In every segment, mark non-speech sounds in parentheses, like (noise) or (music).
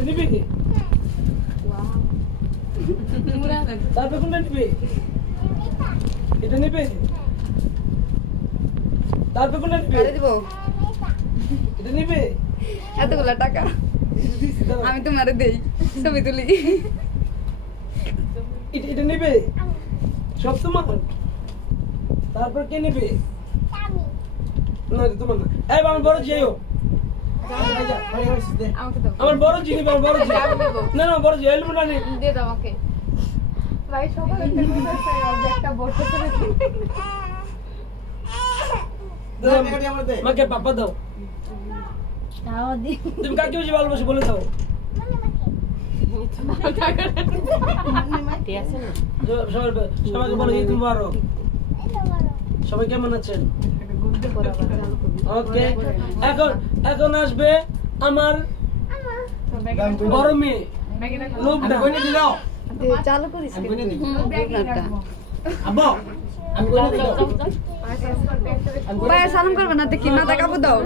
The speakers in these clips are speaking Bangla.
এটা নিবি তারপর কোনটা নিবি? এটা নিবি? তারপর কোনটা নিবি? কারে দিব। এটা নিবি? এতগুলা টাকা। আমি তোমারে দেই ছবি তুলি। এটা এটা নিবে? সব তোমার? তারপর কে নিবে? না এটা তোমার না। এই আমার বড় দাও আমার বড় জি নিবে আমার বড় জি না না বড় জি এলবো না দিয়ে দাও আমাকে। ভাই সকালে একটা বড় করে মাকে পাপা দাও। দাও তুমি কাকে বেশি ভালোবাসো বলে দাও। সবাই সবাইকে বলো সবাই কেমন আছেন? ওকে এখন এখন আসবে আমার বড় মেয়ে। লোকটা। চালু করিস ভাই সালাম করবে না দেখি মাথা কাপড় দাও।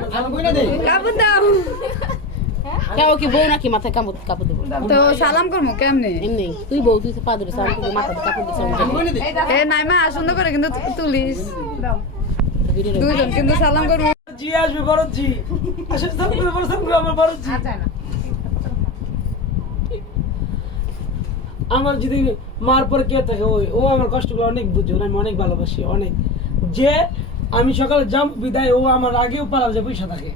কাপড় দাও। কেউ কি বউ নাকি মাথায় কাপড় কাপড় দেবো? তো সালাম করব কেমনে? এমনি। তুই বউ তুই পা ধরে সালাম করবি মাথায় কাপড় দিছে এ নাই মা সুন্দর করে কিন্তু তুলিস। দুইজন কিন্তু সালাম করব। জি আসবে বড় জি করে বড় করে আমার বড় জি আমার যদি মার পরে কে থাকে ওই ও আমার কষ্টগুলো অনেক বুঝে আমি অনেক ভালোবাসি অনেক। যে আমি সকালে যাম বিদায় ও আমার আগেও পালাও যে পয়সা থাকে।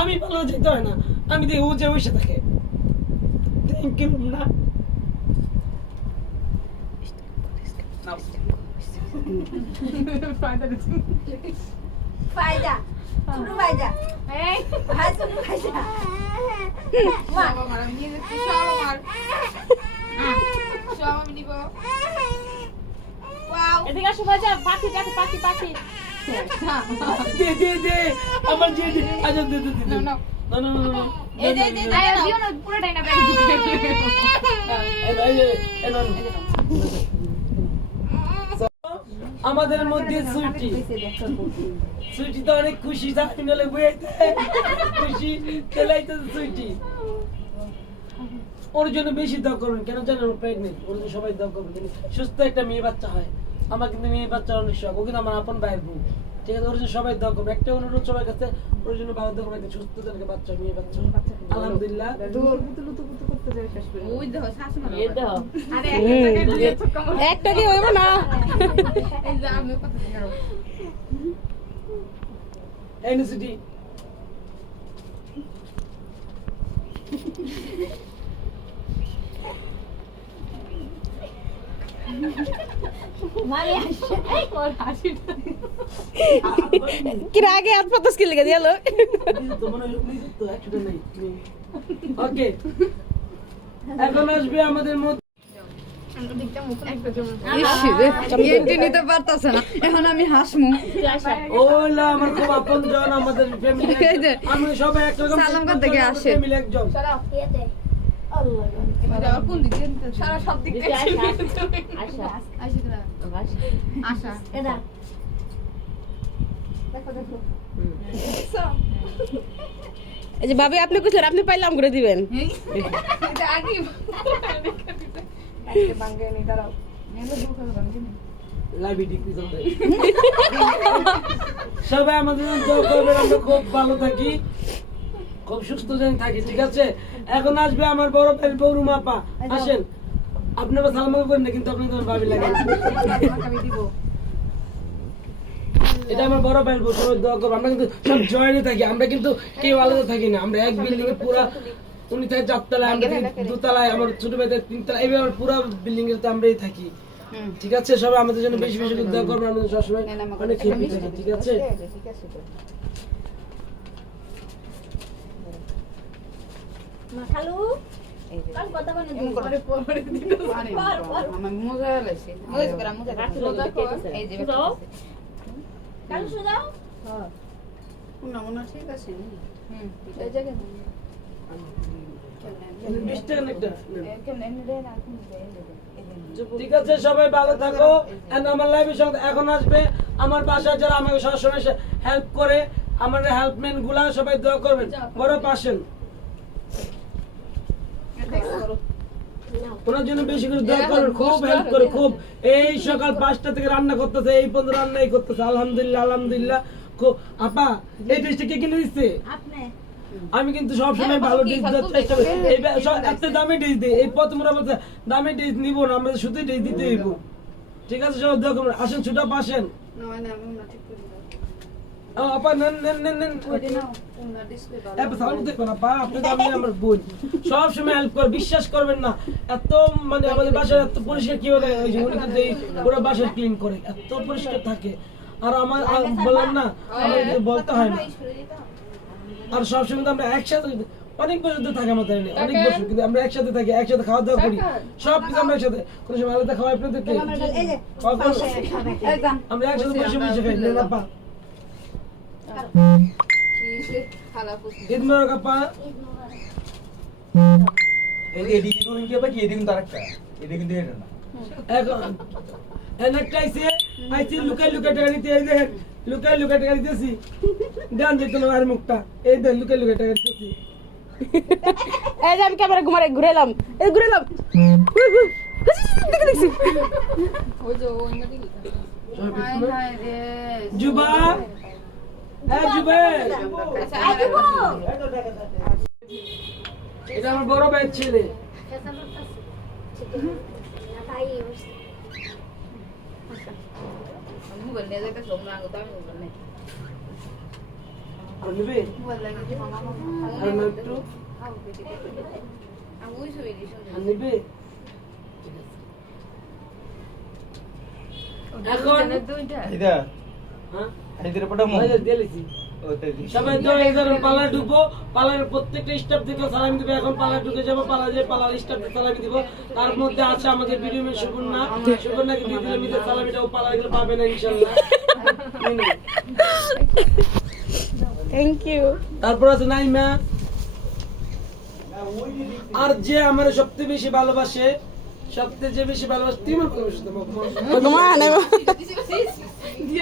আমি পালাও যেতে হয় না আমি দেখি ও যে পয়সা থাকে। থ্যাংক ইউ না ফায়দা শুরু ফায়দা হ্যাঁ শুরু ফায়দা মা। এদিকে আসো বাজা পাখি পাখি পাখি পাখি। দে দে দে। আমার যে দে আচ্ছা দে দে দে দে। না না না না না। এই যে এই যে এই যে পুরোটাই না ব্যাগে ঢুকে এই এই এই নাও। আমাদের মধ্যে সুইটি সুইটি তো অনেক খুশি চাকরি নালে বুয়েতে খুশি খেলাইতে সুইটি ওর জন্য বেশি দোয়া করবেন কেন জানেন ওর প্রেগনেন্ট ওর জন্য সবাই দোয়া করবেন। সুস্থ একটা মেয়ে বাচ্চা হয়। আমার কিন্তু মেয়ে বাচ্চা অনেক শখ। ও কিন্তু আমার আপন ভাইয়ের বোন ঠিক আছে ওর জন্য সবাই দোয়া করবে একটা অনুরোধ সবার কাছে ওর জন্য ভালো দোয়া করবেন সুস্থ জনকে বাচ্চা মেয়ে বাচ্চা আলহামদুলিল্লাহ। আরে একটা টাকা দিয়ে ছক্কা মারো। একটা কি হইব না এই যে, আমি কথা বলছি। এই নে সুইটি মারি এখন আসবে আমাদের মধ্যে। ইস রে, এন্ট্রি নিতে পারতাছে না। এখন আমি হাসমু। ওলা আমার খুব আপন জন আমাদের ফ্যামিলি আমি সবাই একরকম সালাম করতে গিয়ে আসে। ফ্যামিলি একজন। ইয়েতে আল্লাহ কোন দিক দিয়ে সারা সব দিক আশা এই যে ভাবি আপনি কইছেন আপনি পাইলাম করে দিবেন সবাই আমাদের আমরা খুব ভালো থাকি খুব সুস্থ যেন থাকি ঠিক আছে এখন আসবে আমার বড় ভাই বৌরু মাপা আসেন আপনারা সালাম করেন না কিন্তু আপনি তোমার ভাবি লাগে আমি দিব এটা আমার বড় ভাইয়ের বউ সবাই দোয়া করব। আমরা কিন্তু সব জয়েনে থাকি আমরা কিন্তু কেউ আলাদা থাকি না। আমরা এক বিল্ডিং এ পুরা উনি থাকে চারতলায় আমরা দুতলায় আমার ছোট ভাই থাকে তিনতলায় এইভাবে আমরা পুরা বিল্ডিং এর তো আমরাই থাকি। ঠিক আছে? সবাই আমাদের জন্য বেশি বেশি দোয়া করবেন আমাদের সবসময় অনেক হ্যাপি থাকি ঠিক আছে? মাখালু কাল কথা বলে দিই পরে পরে দিতে পারি আমার মজা লাগছে মজা করে মজা এই যে কালু সুদাও না মনে ঠিক আছে। হুম। এই জায়গা ঠিক আছে সবাই ভালো থাকো। আমার লাইফের সঙ্গে এখন আসবে। আমার বাসায় যারা আমাকে সবসময় হেল্প করে আমার হেল্পম্যানগুলা সবাই দোয়া করবেন। বড় পাশেন ওনার জন্য বেশি করে দোয়া করবেন খুব হেল্প করে খুব। এই সকাল পাঁচটা থেকে রান্না করতেছে এই পর্যন্ত রান্নাই করতেছে আলহামদুলিল্লাহ আলহামদুলিল্লাহ। খুব আপা এই ড্রেসটা কে কিনে দিচ্ছে? আপনি। আমি কিন্তু সবসময় ভালো ডিশ দেওয়ার চেষ্টা করি। এই বে- সব- এত দামি ডিশ দিই এই ওরা বলছে দামি ডিশ নিব না আমরা শুধু ডিশ দিতে হইব। ঠিক আছে সব দেখুন আসেন ছুটা পাশেন নয় না মুনা ঠিক করে দাও আপা নেন নেন নেন নেন ওই দিন মুনা ডিসপ্লে দাও এ, সালাম দেখবেন আপা আপনি তো আপনি আমার বোন। সব সময় হেল্প করে বিশ্বাস করবেন না। এত মানে আমাদের বাসায় এত পরিষ্কার কি হলে উনি কিন্তু এই পুরো বাসা ক্লিন করে এত পরিষ্কার থাকে। আর আমার বললাম না আমার বলতে হয় না। আর সবসময় তো আমরা একসাথে অনেক বছর তো থাকি আমাদের অনেক বছর কিন্তু আমরা একসাথে থাকি একসাথে খাওয়া দাওয়া করি। সব কিছু আমরা একসাথে কোনো সময় আলাদা খাওয়া আপনাদেরকে আমরা একসাথে বসে বসে খাই না ঈদ মোবারক আপা এদিকে করুন কি আবার কি এদিকে কিন্তু আরেকটা এদিকে কিন্তু এটা না এখন একটা আইছে আইছে লুকাই লুকাই টাকা নিতে এই দেখেন লুকাই লুকাই টাকা নিতেছি দেন যেত না আর মুখটা এই দেন লুকাই লুকাই টাকা নিতেছি এই যে আমি ক্যামেরা ঘুমারে ঘুরে এলাম এই ঘুরে দেখে দেখছি ওই যে ওই না দিলি হাই হাই রে জুবা হ্যাঁ জুবেল আচ্ছা আমার এটা আমার বড় ভাইয়ের ছেলে। নিবে? এখন? দুইটা। এটা এদিকে দিয়েছি সবাই তো একজন পালা ঢুকবো পালার প্রত্যেকটা স্টাফ থেকে সালামি দিবে এখন পালা ঢুকে যাব পালা যে পালার স্টাফ সালামি দিব। তার মধ্যে আছে আমাদের ভিডিও মেয়ে সুবর্ণা সুবর্ণাকে দিয়ে দিলে মিলে সালামিটা ও পালা এগুলো পাবে না ইনশাল্লাহ থ্যাংক ইউ তারপর আছে নাইমা। আর যে আমার সবচেয়ে বেশি ভালোবাসে সবচেয়ে যে বেশি ভালোবাসে তুই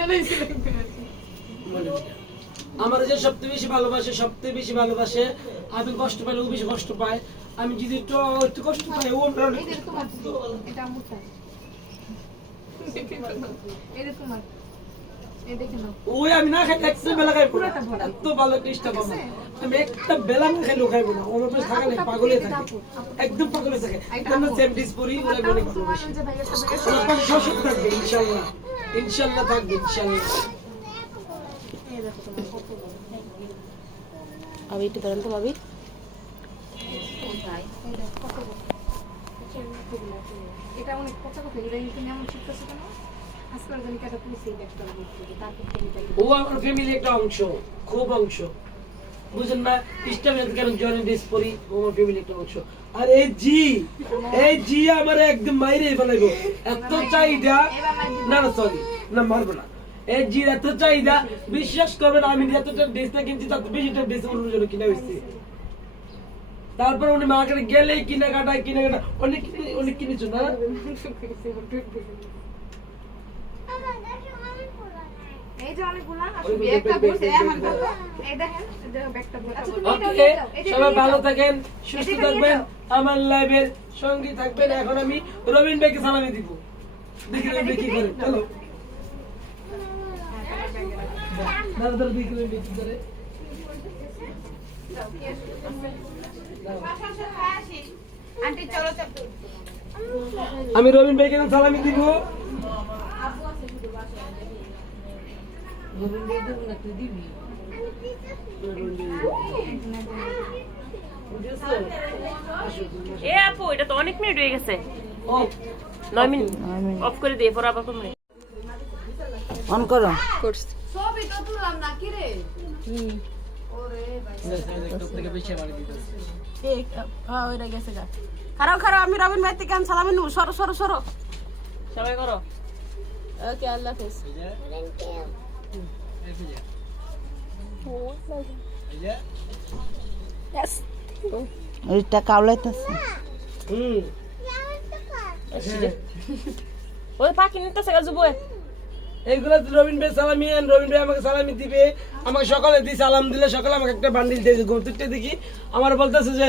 আমার আমার যে সবচেয়ে বেশি ভালোবাসে সবচেয়ে বেশি ভালোবাসে আমি কষ্ট পাইলে ও বেশি কষ্ট পায় আমি যদি একটু কষ্ট পাই ও ওই আমি না খাই একটা বেলা খাইবো না এত ভালো টেস্টটা পাবো আমি একটা বেলা না খাইলেও খাইবো না আমার পাশে থাকা লাগে পাগলে থাকে একদম পাগলে থাকে আমরা সেম ডিস করি ওরা অনেক ভালোবাসি ওরা থাকবে ইনশাল্লাহ ইনশাল্লাহ থাকবে ইনশাল্লাহ (laughs) ভাবি একটু ধরেন তো ভাবি। এটা অনেক পচা কথা এমন শিখতেছো কেন? ও আমার ফ্যামিলি একটা অংশ খুব অংশ। বুঝেন না কেন ডিস করি ও আমার ফ্যামিলি একটা অংশ। আর এই জি এই জি আমার একদম মাইরে ফেলাইব। এত চাহিদা। না না সরি না মারবো না। এই জি এত চাহিদা। বিশ্বাস করবেন আমি যতটা কিনছি বেশিটা ড্রেস ওর জন্য কিনা হয়েছে। তারপর উনি মার্কেটে গেলেই কিনা কাটা কিনা কাটা অনেক অনেক কিনেছো না? আচ্ছা এটা সবাই ভালো থাকেন সুস্থ থাকবেন। আমার লাইভের সঙ্গী থাকবেন। এখন আমি রবিন ভাইকে সালামি দিব। দেখি রবিন ভাই কি করে? চলো দাদা দাদা দেখি রবিন ভাই কি করে আন্টি চলো চলো আমি রবিন ভাইকে সালামি দিব। এ আপু এটা তো অনেক মিনিট হয়ে গেছে। ও, নয় মিনিট। অফ করে দিয়ে পর আবার অন করো। ছবি তো তুললাম না কি রে? ওইটা গেছে গা। খারাপ খারাপ আমি রবিন ভাই থেকে আমি সালামি নেব সরো সরো সরো। সবাই করো। ওকে আল্লাহ হাফেজ। ওইটা কাউলাইতেছে হুম। ওই পাখি নিতেছে গা যুবই এইগুলো রবিন ভাই সালামি রবিন ভাই আমাকে সালামি দিবে। আমাকে সকালে দিই সালাম দিলে সকালে আমাকে একটা বান্ডিল দিয়ে ঘুরতে দেখি, আমার বলতেছে যে